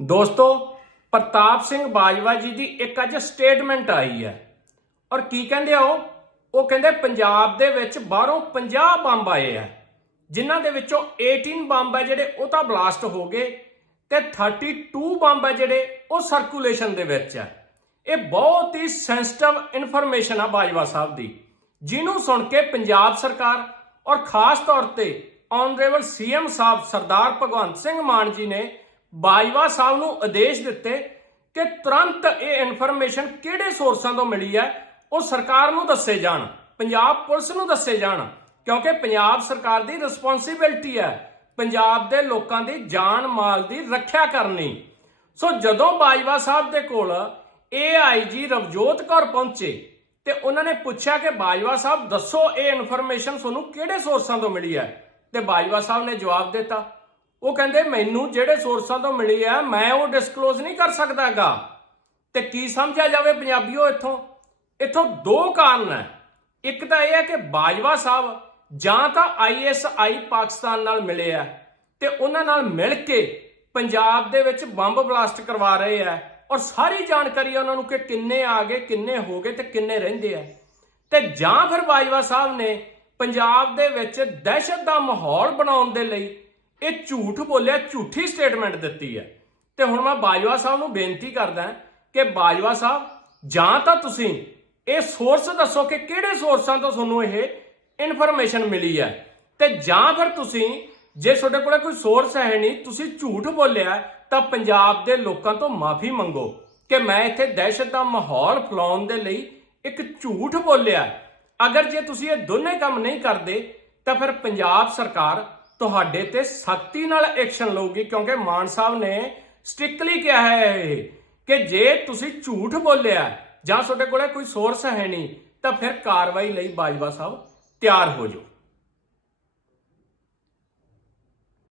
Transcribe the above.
ਦੋਸਤੋ, ਪ੍ਰਤਾਪ ਸਿੰਘ ਬਾਜਵਾ ਜੀ ਦੀ ਇੱਕ ਅੱਜ ਸਟੇਟਮੈਂਟ ਆਈ ਹੈ। ਔਰ ਕੀ ਕਹਿੰਦੇ ਆ ਉਹ? ਉਹ ਕਹਿੰਦੇ, ਪੰਜਾਬ ਦੇ ਵਿੱਚ ਬਾਹਰੋਂ 50 ਬੰਬ ਆਏ ਆ, ਜਿਨ੍ਹਾਂ ਦੇ ਵਿੱਚੋਂ 18 ਬੰਬ ਹੈ ਜਿਹੜੇ, ਉਹ ਤਾਂ ਬਲਾਸਟ ਹੋ ਗਏ ਤੇ 32 ਬੰਬ ਹੈ ਜਿਹੜੇ, ਉਹ ਸਰਕੂਲੇਸ਼ਨ ਦੇ ਵਿੱਚ ਹੈ ਇਹ ਬਹੁਤ ਹੀ ਸੈਂਸਿਟਿਵ ਇਨਫੋਰਮੇਸ਼ਨ ਆ ਬਾਜਵਾ ਸਾਹਿਬ ਦੀ, ਜਿਹਨੂੰ ਸੁਣ ਕੇ ਪੰਜਾਬ ਸਰਕਾਰ ਔਰ ਖਾਸ ਤੌਰ ਤੇ ਆਨਰੇਬਲ ਸੀਐਮ ਸਾਹਿਬ ਸਰਦਾਰ ਭਗਵੰਤ ਸਿੰਘ ਮਾਨ ਜੀ ਨੇ ਬਾਜਵਾ ਸਾਹਿਬ ਨੂੰ ਆਦੇਸ਼ ਦਿੱਤੇ ਕਿ ਤੁਰੰਤ ਇਹ ਇਨਫੋਰਮੇਸ਼ਨ ਕਿਹੜੇ ਸੋਰਸਾਂ ਤੋਂ ਮਿਲੀ ਹੈ, ਉਹ ਸਰਕਾਰ ਨੂੰ ਦੱਸੇ ਜਾਣ, ਪੰਜਾਬ ਪੁਲਿਸ ਨੂੰ ਦੱਸੇ ਜਾਣ, ਕਿਉਂਕਿ ਪੰਜਾਬ ਸਰਕਾਰ ਦੀ ਰਿਸਪੌਂਸਿਬਿਲਟੀ ਹੈ ਪੰਜਾਬ ਦੇ ਲੋਕਾਂ ਦੀ ਜਾਨ ਮਾਲ ਦੀ ਰੱਖਿਆ ਕਰਨੀ। ਸੋ ਜਦੋਂ ਬਾਜਵਾ ਸਾਹਿਬ ਦੇ ਕੋਲ ਏਆਈਜੀ ਰਵਜੋਤ ਕੌਰ ਪਹੁੰਚੇ ਤੇ ਉਹਨਾਂ ਨੇ ਪੁੱਛਿਆ ਕਿ ਬਾਜਵਾ ਸਾਹਿਬ ਦੱਸੋ ਇਹ ਇਨਫੋਰਮੇਸ਼ਨ ਤੁਹਾਨੂੰ ਕਿਹੜੇ ਸੋਰਸਾਂ ਤੋਂ ਮਿਲੀ ਹੈ, ਤੇ ਬਾਜਵਾ ਸਾਹਿਬ ਨੇ ਜਵਾਬ ਦਿੱਤਾ ਉਹ ਕਹਿੰਦੇ, ਮੈਨੂੰ ਜਿਹੜੇ ਸੋਰਸਾਂ ਤੋਂ ਮਿਲੀ ਹੈ ਮੈਂ ਉਹ ਡਿਸਕਲੋਜ਼ ਨਹੀਂ ਕਰ ਸਕਦਾਗਾ ਤੇ ਕੀ ਸਮਝਿਆ ਜਾਵੇ ਪੰਜਾਬੀਓ ਇੱਥੋਂ? ਇੱਥੋਂ ਦੋ ਕਾਰਨ ਹੈ। ਇੱਕ ਤਾਂ ਇਹ ਹੈ ਕਿ ਬਾਜਵਾ ਸਾਹਿਬ ਜਾਂ ਤਾਂ ਆਈਐਸਆਈ ਪਾਕਿਸਤਾਨ ਨਾਲ ਮਿਲੇ ਆ ਤੇ ਉਹਨਾਂ ਨਾਲ ਮਿਲ ਕੇ ਪੰਜਾਬ ਦੇ ਵਿੱਚ ਬੰਬ ਬਲਾਸਟ ਕਰਵਾ ਰਹੇ ਆ ਔਰ ਸਾਰੀ ਜਾਣਕਾਰੀ ਉਹਨਾਂ ਨੂੰ ਕਿ ਕਿੰਨੇ ਆ ਗਏ, ਕਿੰਨੇ ਹੋ ਗਏ ਤੇ ਕਿੰਨੇ ਰਹਿੰਦੇ ਆ। ਤੇ ਜਾਂ ਫਿਰ ਬਾਜਵਾ ਸਾਹਿਬ ਨੇ ਪੰਜਾਬ ਦੇ ਵਿੱਚ ਦਹਿਸ਼ਤ ਦਾ ਮਾਹੌਲ ਬਣਾਉਣ ਦੇ ਲਈ ਇਹ ਝੂਠ ਬੋਲਿਆ, ਝੂਠੀ ਸਟੇਟਮੈਂਟ ਦਿੱਤੀ ਹੈ। ਤੇ ਹੁਣ ਮੈਂ ਬਾਜਵਾ ਸਾਹਿਬ ਨੂੰ ਬੇਨਤੀ ਕਰਦਾ ਕਿ ਬਾਜਵਾ ਸਾਹਿਬ, ਜਾਂ ਤਾਂ ਤੁਸੀਂ ਇਹ ਸੋਰਸ ਦੱਸੋ ਕਿ ਕਿਹੜੇ ਸੋਰਸਾਂ ਤੋਂ ਤੁਹਾਨੂੰ ਇਹ ਇਨਫੋਰਮੇਸ਼ਨ ਮਿਲੀ ਹੈ। ਤੇ ਜਾਂ ਫਿਰ ਤੁਸੀਂ, ਜੇ ਤੁਹਾਡੇ ਕੋਲ ਕੋਈ ਸੋਰਸ ਹੈ ਨਹੀਂ, ਤੁਸੀਂ ਝੂਠ ਬੋਲਿਆ, ਤਾਂ ਪੰਜਾਬ ਦੇ ਲੋਕਾਂ ਤੋਂ ਮਾਫੀ ਮੰਗੋ ਕਿ ਮੈਂ ਇੱਥੇ ਦਹਿਸ਼ਤ ਦਾ ਮਾਹੌਲ ਫੈਲਾਉਣ ਦੇ ਲਈ ਇੱਕ ਝੂਠ ਬੋਲਿਆ। ਅਗਰ ਜੇ ਤੁਸੀਂ ਇਹ ਦੋਨੇ ਕੰਮ ਨਹੀਂ ਕਰਦੇ, ਤਾਂ ਫਿਰ ਪੰਜਾਬ ਸਰਕਾਰ ਤੁਹਾਡੇ ਤੇ ਸਖਤੀ ਨਾਲ ਐਕਸ਼ਨ ਲਊਗੀ, ਕਿਉਂਕਿ ਮਾਨ ਸਾਹਿਬ ਨੇ ਸਟ੍ਰਿਕਟਲੀ ਕਿਹਾ ਹੈ ਇਹ ਕਿ ਜੇ ਤੁਸੀਂ ਝੂਠ ਬੋਲਿਆ ਜਾਂ ਤੁਹਾਡੇ ਕੋਲੇ ਕੋਈ ਸੋਰਸ ਹੈ ਨਹੀਂ, ਤਾਂ ਫਿਰ ਕਾਰਵਾਈ ਲਈ ਬਾਜਵਾ ਸਾਹਿਬ ਤਿਆਰ ਹੋ ਜਾਓ।